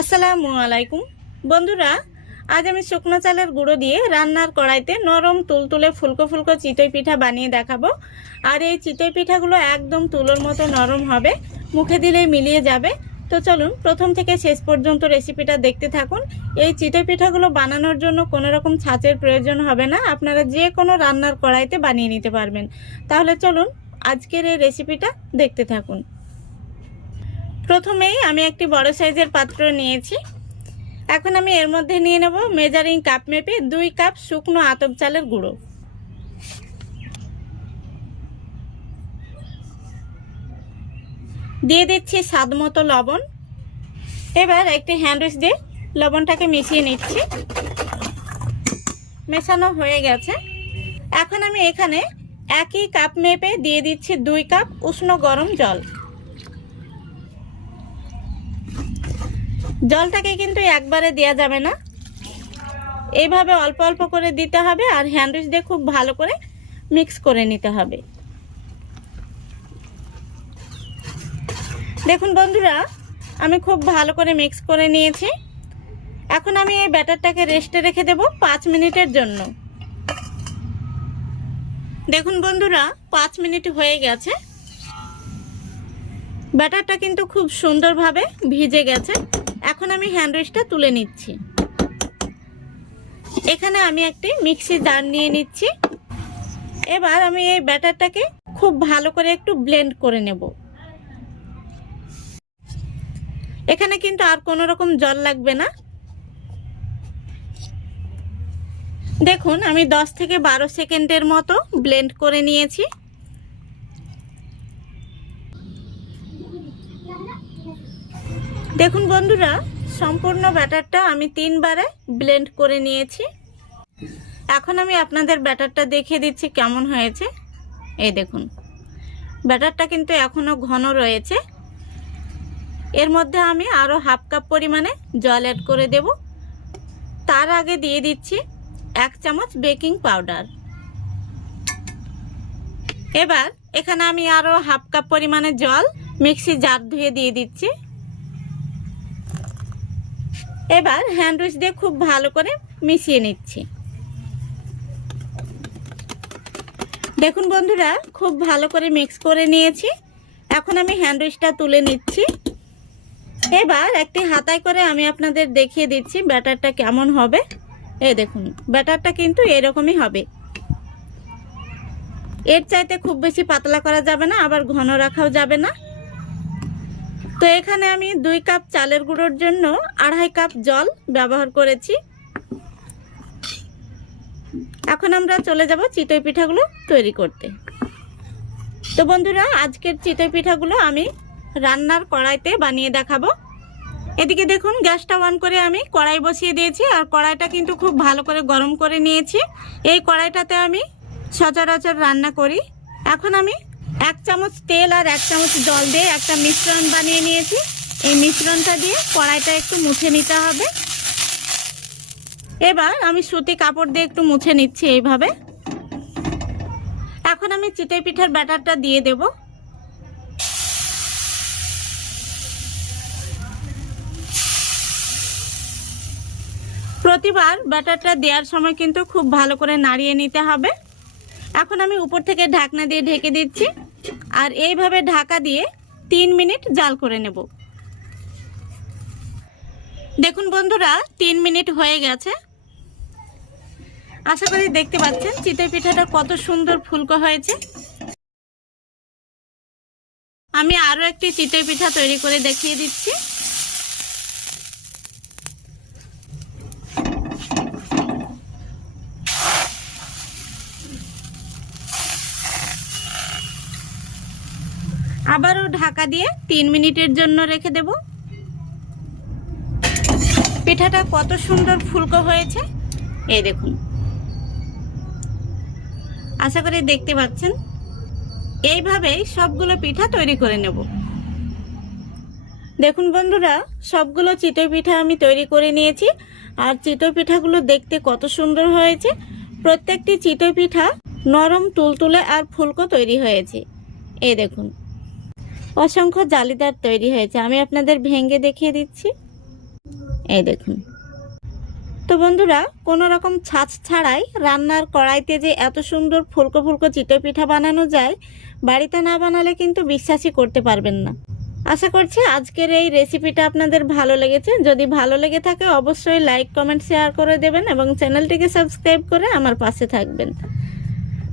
আসসালামু আলাইকুম। বন্ধুরা, আজ আমি শুকনো চালের গুঁড়ো দিয়ে রান্নার কড়াইতে নরম তুলতুলে ফুলকো ফুলকো চিতই পিঠা বানিয়ে দেখাবো। আর এই চিতই পিঠাগুলো একদম তুলোর মতো নরম হবে, মুখে দিলেই মিলিয়ে যাবে। তো চলুন, প্রথম থেকে শেষ পর্যন্ত রেসিপিটা দেখতে থাকুন। এই চিতই পিঠাগুলো বানানোর জন্য কোনো রকম ছাঁচের প্রয়োজন হবে না, আপনারা যে কোনো রান্নার কড়াইতে বানিয়ে নিতে পারবেন। তাহলে চলুন, আজকের এই রেসিপিটা দেখতে থাকুন। প্রথমেই আমি একটি বড় সাইজের পাত্র নিয়েছি। এখন আমি এর মধ্যে নিয়ে নেব মেজারিং কাপ মেপে দুই কাপ শুকনো আতপ চালের গুঁড়ো। দিয়ে দিচ্ছি স্বাদ মতো লবণ। এবার একটি হ্যান্ডউইচ দিয়ে লবণটাকে মিশিয়ে নিচ্ছি। মেশানো হয়ে গেছে। এখন আমি এখানে একই কাপ মেপে দিয়ে দিচ্ছি দুই কাপ উষ্ণ গরম জল। জলটাকে কিন্তু একবারে দেওয়া যাবে না। এইভাবে অল্প অল্প করে দিতে হবে আর হ্যান্ডউইচ দিয়ে খুব ভালো করে মিক্স করে নিতে হবে। দেখুন বন্ধুরা, আমি খুব ভালো করে মিক্স করে নিয়েছি। এখন আমি এই ব্যাটারটাকে রেস্টে রেখে দেব পাঁচ মিনিটের জন্য। দেখুন বন্ধুরা, পাঁচ মিনিট হয়ে গেছে। ব্যাটারটা কিন্তু খুব সুন্দরভাবে ভিজে গেছে। এখন আমি হ্যান্ডউইচটা তুলে নিচ্ছি। এখানে আমি একটি মিক্সি জার নিয়ে নিচ্ছি। এবার আমি এই ব্যাটারটাকে খুব ভালো করে একটু ব্লেন্ড করে নেব। এখানে কিন্তু আর কোনো রকম জল লাগবে না। দেখুন, আমি 10 থেকে বারো সেকেন্ডের মতো ব্লেন্ড করে নিয়েছি। দেখুন বন্ধুরা, সম্পূর্ণ ব্যাটারটা আমি তিনবারে ব্লেন্ড করে নিয়েছি। এখন আমি আপনাদের ব্যাটারটা দেখিয়ে দিচ্ছি কেমন হয়েছে। এই দেখুন, ব্যাটারটা কিন্তু এখনও ঘন রয়েছে। এর মধ্যে আমি আরও হাফ কাপ পরিমাণে জল অ্যাড করে দেব। তার আগে দিয়ে দিচ্ছি এক চামচ বেকিং পাউডার এবার এখানে আমি আরও হাফ কাপ পরিমাণে জল মিক্সি জার ধুয়ে দিয়ে দিচ্ছি। এবার হ্যান্ডউইচ দিয়ে খুব ভালো করে মিশিয়ে নিচ্ছি। দেখুন বন্ধুরা, খুব ভালো করে মিক্স করে নিয়েছি। এখন আমি হ্যান্ডউইচটা তুলে নিচ্ছি। এবার একটি হাতায় করে আমি আপনাদের দেখিয়ে দিচ্ছি ব্যাটারটা কেমন হবে। এই দেখুন ব্যাটারটা কিন্তু এরকমই হবে। এর চাইতে খুব বেশি পাতলা করা যাবে না, আবার ঘন রাখাও যাবে না। তো এখানে আমি দুই কাপ চালের গুঁড়োর জন্য আড়াই কাপ জল ব্যবহার করেছি। এখন আমরা চলে যাব চিতই পিঠাগুলো তৈরি করতে। তো বন্ধুরা, আজকের চিতই পিঠাগুলো আমি রান্নার কড়াইতে বানিয়ে দেখাবো। এদিকে দেখুন, গ্যাসটা অন করে আমি কড়াই বসিয়ে দিয়েছি আর কড়াইটা কিন্তু খুব ভালো করে গরম করে নিয়েছি। এই কড়াইটাতে আমি সচরাচর রান্না করি। এখন আমি এক চামচ তেল আর এক চামচ জল দিয়ে একটা মিশ্রণ বানিয়ে নিয়েছি। এই মিশ্রণটা দিয়ে কড়াইটা একটু মুছে নিতে হবে। এবার আমি সুতি কাপড় দিয়ে একটু মুছে নিচ্ছি এইভাবে। এখন আমি চিতই পিঠার ব্যাটারটা দিয়ে দেব। প্রতিবার ব্যাটারটা দেওয়ার সময় কিন্তু খুব ভালো করে নাড়িয়ে নিতে হবে। এখন আমি উপর থেকে ঢাকনা দিয়ে ঢেকে দিচ্ছি। আর এইভাবে ঢাকা দিয়ে তিন মিনিট জাল করে নেব। দেখুন বন্ধুরা, তিন মিনিট হয়ে গেছে। আশা করি দেখতে পাচ্ছেন, চিতই পিঠাটা কত সুন্দর ফুলকো হয়েছে। আমি আরও একটি চিতই পিঠা তৈরি করে দেখিয়ে দিচ্ছি। আবারও ঢাকা দিয়ে তিন মিনিটের জন্য রেখে দেব। পিঠাটা কত সুন্দর ফুলকো হয়েছে। এই দেখুন। আশা করি দেখতে পাচ্ছেন। এইভাবেই সবগুলো পিঠা তৈরি করে নেব। দেখুন বন্ধুরা, সবগুলো চিতই পিঠা আমি তৈরি করে নিয়েছি। আর চিতই পিঠাগুলো দেখতে কত সুন্দর হয়েছে। প্রত্যেকটি চিতই পিঠা নরম তুলতুলে আর ফুলকো তৈরি হয়েছে। এই দেখুন। অসংখ্য জালিদার তৈরি হয়েছে। আমি আপনাদের ভেঙে দেখিয়ে দিচ্ছি। এই দেখুন। তো বন্ধুরা, কোনো রকম ছাঁচ ছাড়াই রান্নার কড়াইতে যে এত সুন্দর ফুলকো ফুলকো চিতই পিঠা বানানো যায়, বাড়িতে না বানালে কিন্তু বিশ্বাসই করতে পারবেন না। আশা করছি আজকের এই রেসিপিটা আপনাদের ভালো লেগেছে। যদি ভালো লেগে থাকে, অবশ্যই লাইক, কমেন্ট, শেয়ার করে দেবেন এবং চ্যানেলটিকে সাবস্ক্রাইব করে আমার পাশে থাকবেন।